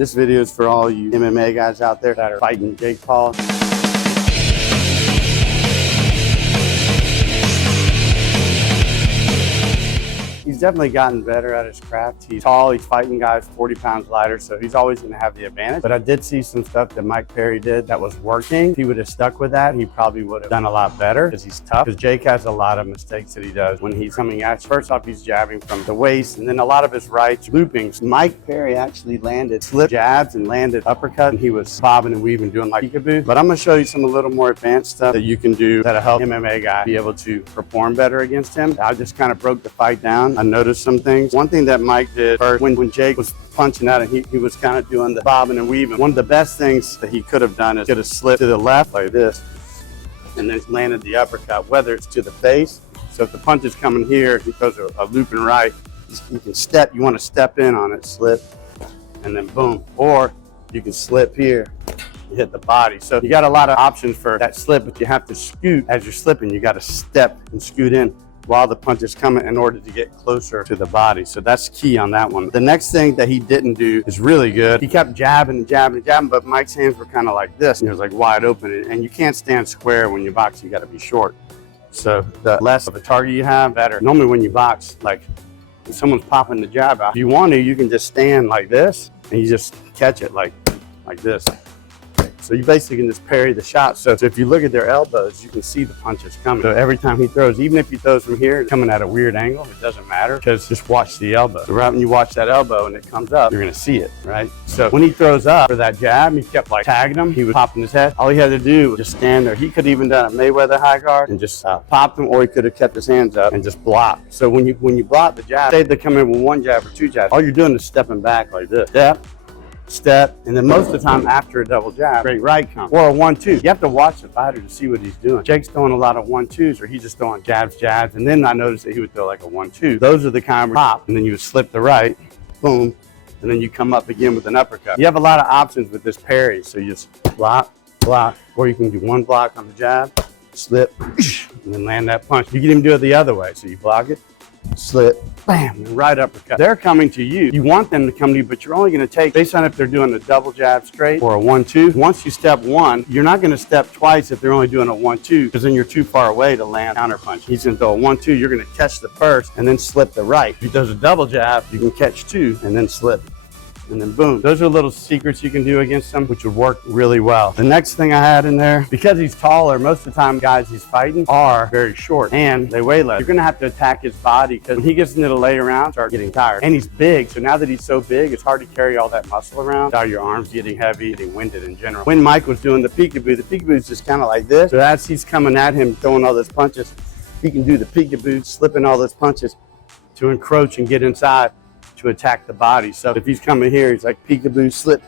This video is for all you MMA guys out there that are fighting Jake Paul. He's definitely gotten better at his craft. He's tall, he's fighting guys 40 pounds lighter, so he's always going to have the advantage. But I did see some stuff that Mike Perry did that was working. If he would have stuck with that, he probably would have done a lot better because he's tough. Because Jake has a lot of mistakes that he does when he's coming at you. First off, he's jabbing from the waist, and then a lot of his rights loopings. Mike Perry actually landed slip jabs and landed uppercut, and he was bobbing and weaving, doing like peekaboo. But I'm going to show you some a little more advanced stuff that you can do that'll help MMA guy be able to perform better against him. I just kind of broke the fight down. I noticed some things. One thing that Mike did first, when Jake was punching out and he was kind of doing the bobbing and weaving, one of the best things that he could have done is could have slipped to the left like this and then landed the uppercut, whether it's to the face. So if the punch is coming here, he goes a looping right, you can step, you want to step in on it, slip, and then boom. Or you can slip here, you hit the body. So you got a lot of options for that slip, but you have to scoot as you're slipping. You got to step and scoot in while the punch is coming in order to get closer to the body. So that's key on that one. The next thing that he didn't do is really good. He kept jabbing and jabbing and jabbing, but Mike's hands were kind of like this, and he was like wide open. And you can't stand square when you box, you got to be short. So the less of a target you have, better. Normally when you box, like if someone's popping the jab out, if you want to, you can just stand like this and you just catch it like this. So you basically can just parry the shot. So if you look at their elbows, you can see the punches coming. So every time he throws, even if he throws from here, coming at a weird angle, it doesn't matter because just watch the elbow. So right when you watch that elbow and it comes up, you're gonna see it, right? So when he throws up for that jab, he kept like tagging him. He was popping his head. All he had to do was just stand there. He could have even done a Mayweather high guard and just popped him, or he could have kept his hands up and just blocked. So when you block the jab, say they come in with one jab or two jabs, all you're doing is stepping back like this. Step, and then most of the time after a double jab, straight right comes, or a 1-2. You have to watch the fighter to see what he's doing. Jake's throwing a lot of 1-2s, or he's just throwing jabs, and then I noticed that he would throw like a 1-2. Those are the kind where you pop, and then you would slip the right, boom, and then you come up again with an uppercut. You have a lot of options with this parry, so you just block, or you can do one block on the jab, slip, and then land that punch. You can even do it the other way, so you block it, slip, bam, and right uppercut. They're coming to you. You want them to come to you, but you're only going to take, based on if they're doing a double jab straight or a 1-2. Once you step one, you're not going to step twice if they're only doing a 1-2, because then you're too far away to land counter punch. He's going to throw a 1-2, you're going to catch the first and then slip the right. If he does a double jab, you can catch two and then slip. And then boom. Those are little secrets you can do against him, which would work really well. The next thing I had in there, because he's taller, most of the time guys he's fighting are very short and they weigh less. You're gonna have to attack his body, because when he gets into the later rounds, start getting tired. And he's big, so now that he's so big, it's hard to carry all that muscle around. Now your arms getting heavy, getting winded in general. When Mike was doing the peekaboo is just kind of like this. So as he's coming at him, throwing all those punches, he can do the peekaboo, slipping all those punches to encroach and get inside to attack the body. So if he's coming here, he's like peekaboo, slip,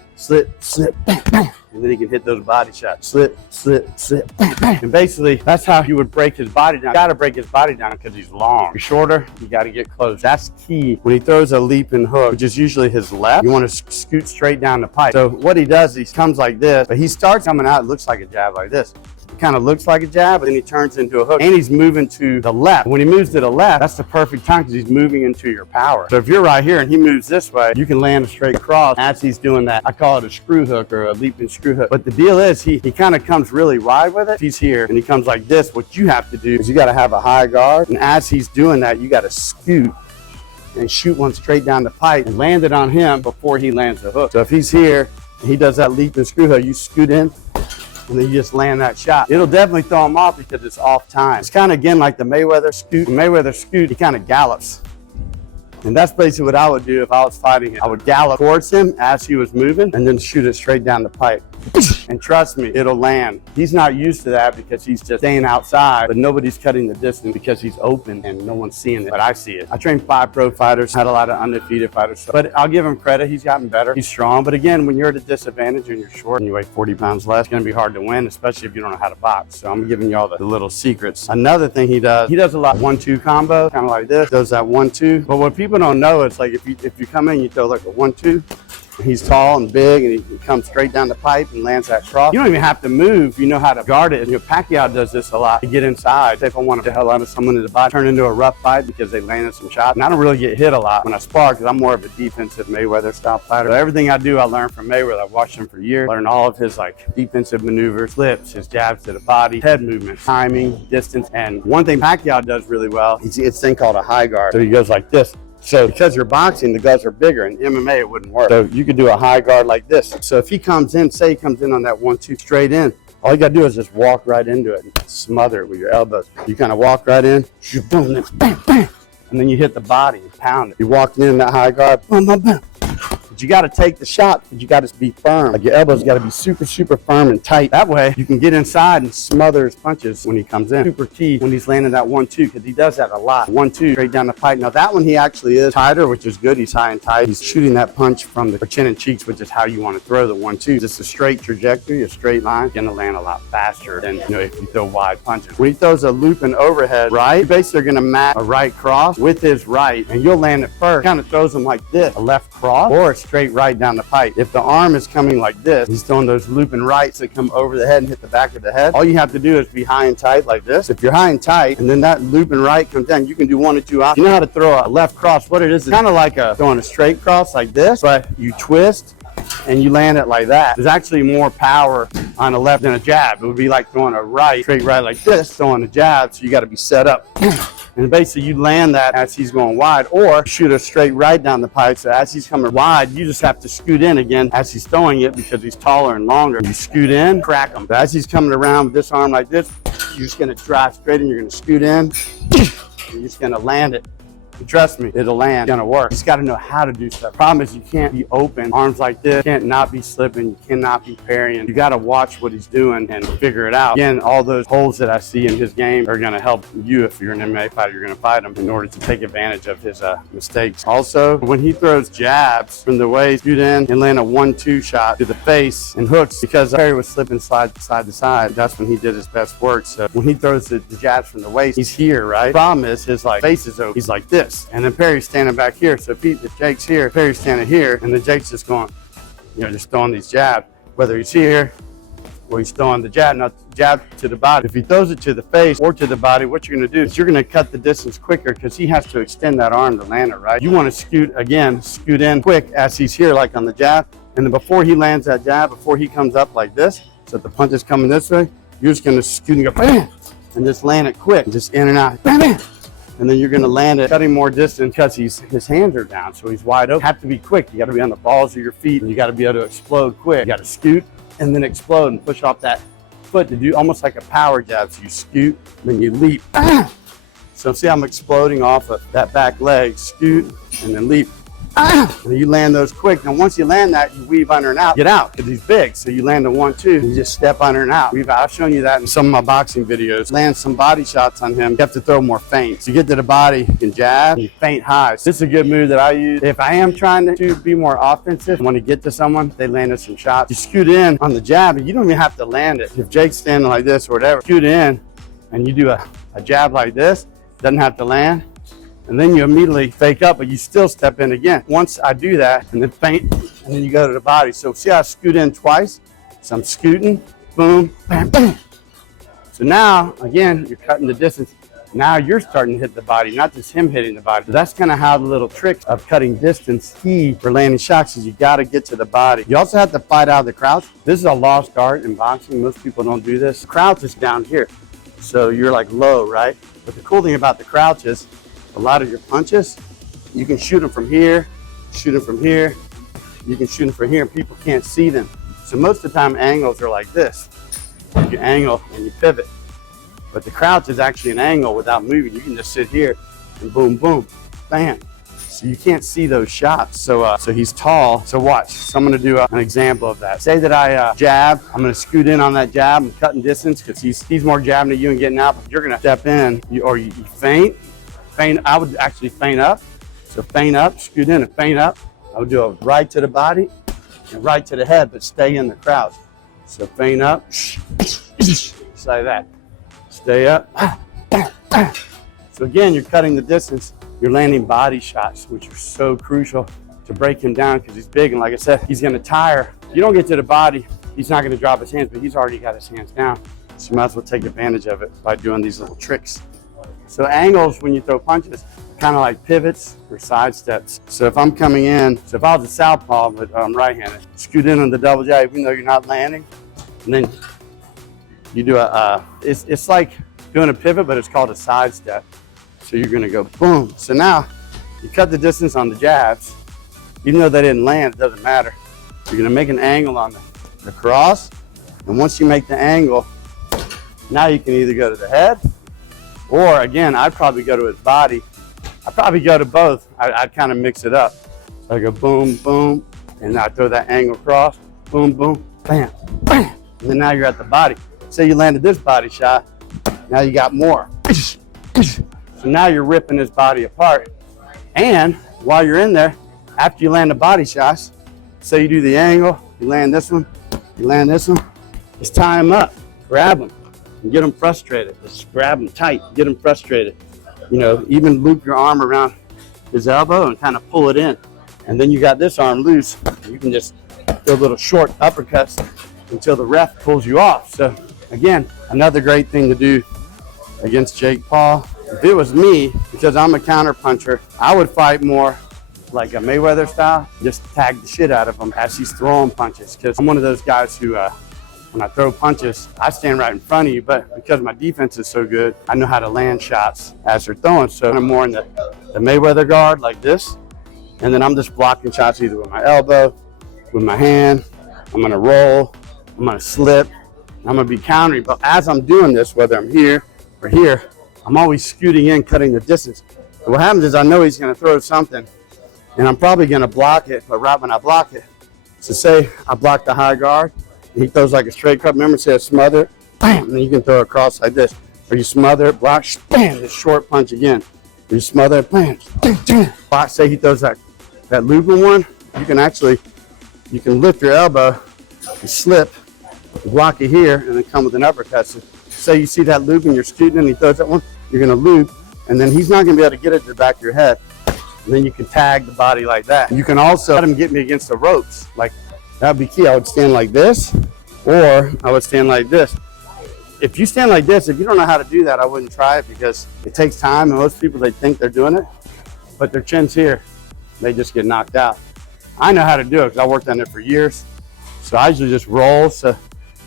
bam, bam. And then he can hit those body shots. Slip, bam, bam. And basically, that's how you would break his body down. You gotta break his body down because he's long. You're shorter, you gotta get close. That's key. When he throws a leaping hook, which is usually his left, you wanna scoot straight down the pipe. So what he does, he comes like this, but he starts coming out, it looks like a jab like this. Kind of looks like a jab, but then he turns into a hook, and he's moving to the left. When he moves to the left, that's the perfect time because he's moving into your power. So if you're right here and he moves this way, you can land a straight cross as he's doing that. I call it a screw hook or a leaping screw hook. But the deal is he kind of comes really wide with it. He's here and he comes like this. What you have to do is you got to have a high guard, and as he's doing that, you got to scoot and shoot one straight down the pipe and land it on him before he lands the hook. So if he's here and he does that leaping screw hook, you scoot in, and then you just land that shot. It'll definitely throw him off because it's off time. It's kind of, again, like the Mayweather scoot. The Mayweather scoot, he kind of gallops. And that's basically what I would do if I was fighting him. I would gallop towards him as he was moving and then shoot it straight down the pipe. And trust me, it'll land. He's not used to that because he's just staying outside, but nobody's cutting the distance because he's open and no one's seeing it, but I see it. I trained 5 pro fighters, had a lot of undefeated fighters, but I'll give him credit. He's gotten better. He's strong, but again, when you're at a disadvantage and you're short and you weigh 40 pounds less, it's gonna be hard to win, especially if you don't know how to box. So I'm giving y'all the little secrets. Another thing he does a lot of 1-2 combo, kind of like this, does that 1-2. But what people don't know is like if you come in, you throw like a 1-2, He's tall and big, and he can come straight down the pipe and lands that cross. You don't even have to move. You know how to guard it. Pacquiao does this a lot to get inside. Say if I want to hell out of someone in the body, turn into a rough fight because they landed some shots. And I don't really get hit a lot when I spar because I'm more of a defensive Mayweather style fighter. So everything I do, I learn from Mayweather. I've watched him for years. Learn all of his defensive maneuvers, flips, his jabs to the body, head movement, timing, distance. And one thing Pacquiao does really well, it's a thing called a high guard. So he goes like this. So because you're boxing, the gloves are bigger. In MMA, it wouldn't work. So you could do a high guard like this. So if he comes in, say he comes in on that 1-2 straight in, all you gotta do is just walk right into it and smother it with your elbows. You kind of walk right in, boom, then bam, bam, and then you hit the body and pound it. You walk in that high guard, boom, boom, boom. But you got to take the shot, but you got to be firm. Like your elbows got to be super, super firm and tight. That way you can get inside and smother his punches when he comes in. Super key when he's landing that 1-2, because he does that a lot. 1-2 straight down the pipe. Now that one he actually is tighter, which is good. He's high and tight. He's shooting that punch from the chin and cheeks, which is how you want to throw the 1-2. Just a straight trajectory, a straight line. You're gonna land a lot faster than if you throw wide punches. When he throws a looping overhead right, you're basically gonna match a right cross with his right, and you'll land it first. Kind of throws him like this, a left cross or a straight right down the pipe. If the arm is coming like this, he's throwing those looping rights that come over the head and hit the back of the head. All you have to do is be high and tight like this. If you're high and tight and then that looping right comes down, you can do 1 or 2 options. You know how to throw a left cross. What it is kind of like throwing a straight cross like this, but you twist and you land it like that. There's actually more power on a left than a jab. It would be like throwing a right, straight right like this, throwing a jab, so you got to be set up. And basically you land that as he's going wide, or shoot a straight right down the pipe. So as he's coming wide, you just have to scoot in again as he's throwing it, because he's taller and longer. You scoot in, crack him. But as he's coming around with this arm like this, you're just gonna drive straight in, you're gonna scoot in, you're just gonna land it. And trust me, it'll land, it's gonna work. You just gotta know how to do stuff. Problem is you can't be open, arms like this, you can't not be slipping, you cannot be parrying. You gotta watch what he's doing and figure it out. Again, all those holes that I see in his game are gonna help you. If you're an MMA fighter, you're gonna fight him in order to take advantage of his mistakes. Also, when he throws jabs from the waist, scoot in and land a 1-2 shot to the face and hooks, because Perry was slipping side to side, that's when he did his best work. So when he throws the jabs from the waist, he's here, right? Problem is his face is open. He's like this. And then Perry's standing back here. So if Jake's here, Perry's standing here, and then Jake's just going, just throwing these jabs. Whether he's here or he's throwing the jab to the body. If he throws it to the face or to the body, what you're gonna do is you're gonna cut the distance quicker, because he has to extend that arm to land it, right? You wanna scoot in quick as he's here, like on the jab. And then before he lands that jab, before he comes up like this, so if the punch is coming this way, you're just gonna scoot and go, bam, and just land it quick, just in and out, bam, bam. And then you're going to land it cutting more distance, because his hands are down, so he's wide open. Have to be quick. You got to be on the balls of your feet, and you got to be able to explode quick. You got to scoot and then explode and push off that foot to do almost like a power jab. So you scoot, then you leap. So see, I'm exploding off of that back leg, scoot, and then leap. And you land those quick. Now once you land that, you weave under and out, get out, because he's big. So you land a 1-2, you just step under and out. I've shown you that in some of my boxing videos. Land some body shots on him. You have to throw more feints. You get to the body, you can jab, you feint high. So this is a good move that I use. If I am trying to be more offensive, when you get to someone, they landed some shots, you scoot in on the jab, and you don't even have to land it. If Jake's standing like this or whatever, scoot in and you do a jab like this, doesn't have to land. And then you immediately fake up, but you still step in again. Once I do that, and then feint, and then you go to the body. So see how I scoot in twice? So I'm scooting, boom, bam, bam. So now, again, you're cutting the distance. Now you're starting to hit the body, not just him hitting the body. So that's kind of how the little trick of cutting distance, key for landing shots, is you got to get to the body. You also have to fight out of the crouch. This is a lost art in boxing. Most people don't do this. The crouch is down here. So you're like low, right? But the cool thing about the crouch is, a lot of your punches, you can shoot them from here, shoot them from here, you can shoot them from here, and people can't see them. So most of the time, angles are like this. You angle and you pivot. But the crouch is actually an angle without moving. You can just sit here and boom, boom, bam. So you can't see those shots. So he's tall. So watch. So I'm going to do an example of that. Say that I jab. I'm going to scoot in on that jab. I'm cutting distance, because he's more jabbing at you and getting out. But you're going to step in, or you feint. I would actually feint up. So feint up, scoot in and feint up. I would do a right to the body and right to the head, but stay in the crouch. So feint up, just like that. Stay up. So again, you're cutting the distance. You're landing body shots, which are so crucial to break him down because he's big. And like I said, he's going to tire. You don't get to the body, he's not going to drop his hands, but he's already got his hands down. So you might as well take advantage of it by doing these little tricks. So angles, when you throw punches, kind of like pivots or side steps. So if I'm coming in, so if I was a southpaw, but I'm right-handed, scoot in on the double jab, even though you're not landing, and then you do it's like doing a pivot, but it's called a side step. So you're gonna go boom. So now you cut the distance on the jabs. Even though they didn't land, it doesn't matter. You're gonna make an angle on the cross, and once you make the angle, now you can either go to the head, or again, I'd probably go to his body. I'd probably go to both. I'd kind of mix it up. So I go boom, boom, and I throw that angle across, boom, boom, bam, bam. And then now you're at the body. Say you landed this body shot, now you got more. So now you're ripping his body apart. And while you're in there, after you land the body shots, say you do the angle, you land this one, you land this one, just tie him up, grab him, and get him frustrated. Just grab him tight, get him frustrated. You know, even loop your arm around his elbow and kind of pull it in. And then you got this arm loose. You can just do little short uppercuts until the ref pulls you off. So again, another great thing to do against Jake Paul. If it was me, because I'm a counter puncher, I would fight more like a Mayweather style, just tag the shit out of him as he's throwing punches. Because I'm one of those guys who, when I throw punches, I stand right in front of you, but because my defense is so good, I know how to land shots as they're throwing. So I'm more in the Mayweather guard like this, and then I'm just blocking shots either with my elbow, with my hand. I'm gonna roll, I'm gonna slip, I'm gonna be countering. But as I'm doing this, whether I'm here or here, I'm always scooting in, cutting the distance. And what happens is I know he's gonna throw something, and I'm probably gonna block it, but right when I block it, so say I block the high guard, and he throws like a straight cut. Remember, say a smother, bam, and then you can throw it across like this. Or you smother it, block, bam, this short punch again. Or you smother it, bam, block. Say he throws that looping one, you can lift your elbow and slip, block it here, and then come with an uppercut. So say you see that loop and you're scooting and he throws that one, you're gonna loop, and then he's not gonna be able to get it to the back of your head. And then you can tag the body like that. You can also let him get me against the ropes. Like, that'd be key. I would stand like this, or I would stand like this. If you stand like this, if you don't know how to do that, I wouldn't try it because it takes time, and most people, they think they're doing it, but their chin's here. They just get knocked out. I know how to do it because I worked on it for years. So I usually just roll. So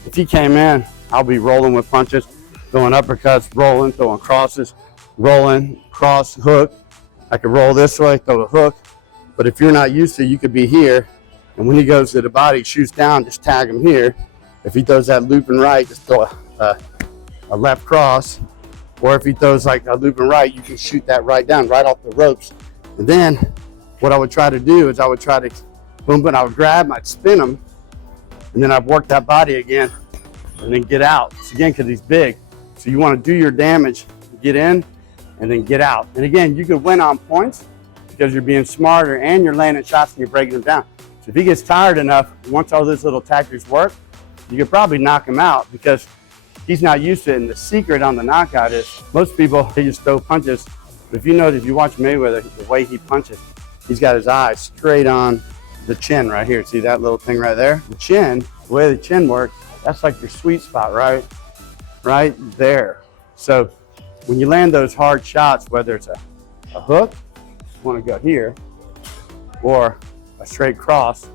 if he came in, I'll be rolling with punches, throwing uppercuts, rolling, throwing crosses, rolling, cross, hook. I could roll this way, throw a hook. But if you're not used to it, you could be here. And when he goes to the body, shoots down, just tag him here. If he throws that looping right, just throw a left cross. Or if he throws like a looping right, you can shoot that right down, right off the ropes. And then what I would try to do is I would try to, boom, boom, I would grab him, I'd spin him, and then I'd work that body again, and then get out. It's again, because he's big. So you want to do your damage, get in, and then get out. And again, you could win on points because you're being smarter and you're landing shots and you're breaking them down. So if he gets tired enough, once all those little tactics work, you could probably knock him out because he's not used to it. And the secret on the knockout is most people, they just throw punches. But if you notice, if you watch Mayweather, the way he punches, he's got his eyes straight on the chin right here. See that little thing right there? The chin, the way the chin works, that's like your sweet spot, right? Right there. So when you land those hard shots, whether it's a hook, you want to go here, or a straight cross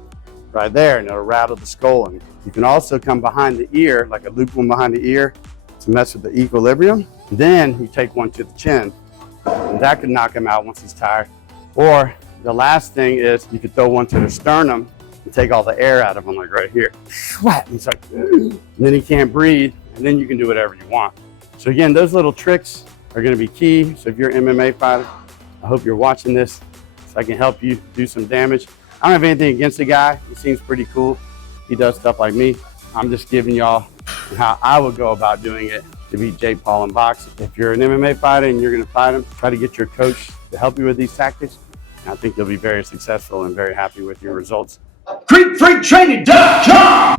right there, and it'll rattle the skull. And you can also come behind the ear, like a loop one behind the ear, to mess with the equilibrium. Then you take one to the chin, and that could knock him out once he's tired. Or the last thing is you could throw one to the sternum and take all the air out of him, like right here. And he's like, and then he can't breathe, and then you can do whatever you want. So again, those little tricks are going to be key. So if you're an MMA fighter, I hope you're watching this so I can help you do some damage. I don't have anything against the guy. He seems pretty cool. He does stuff like me. I'm just giving y'all how I would go about doing it to beat Jake Paul in boxing. If you're an MMA fighter and you're going to fight him, try to get your coach to help you with these tactics. And I think you'll be very successful and very happy with your results. CreekFreakTraining.com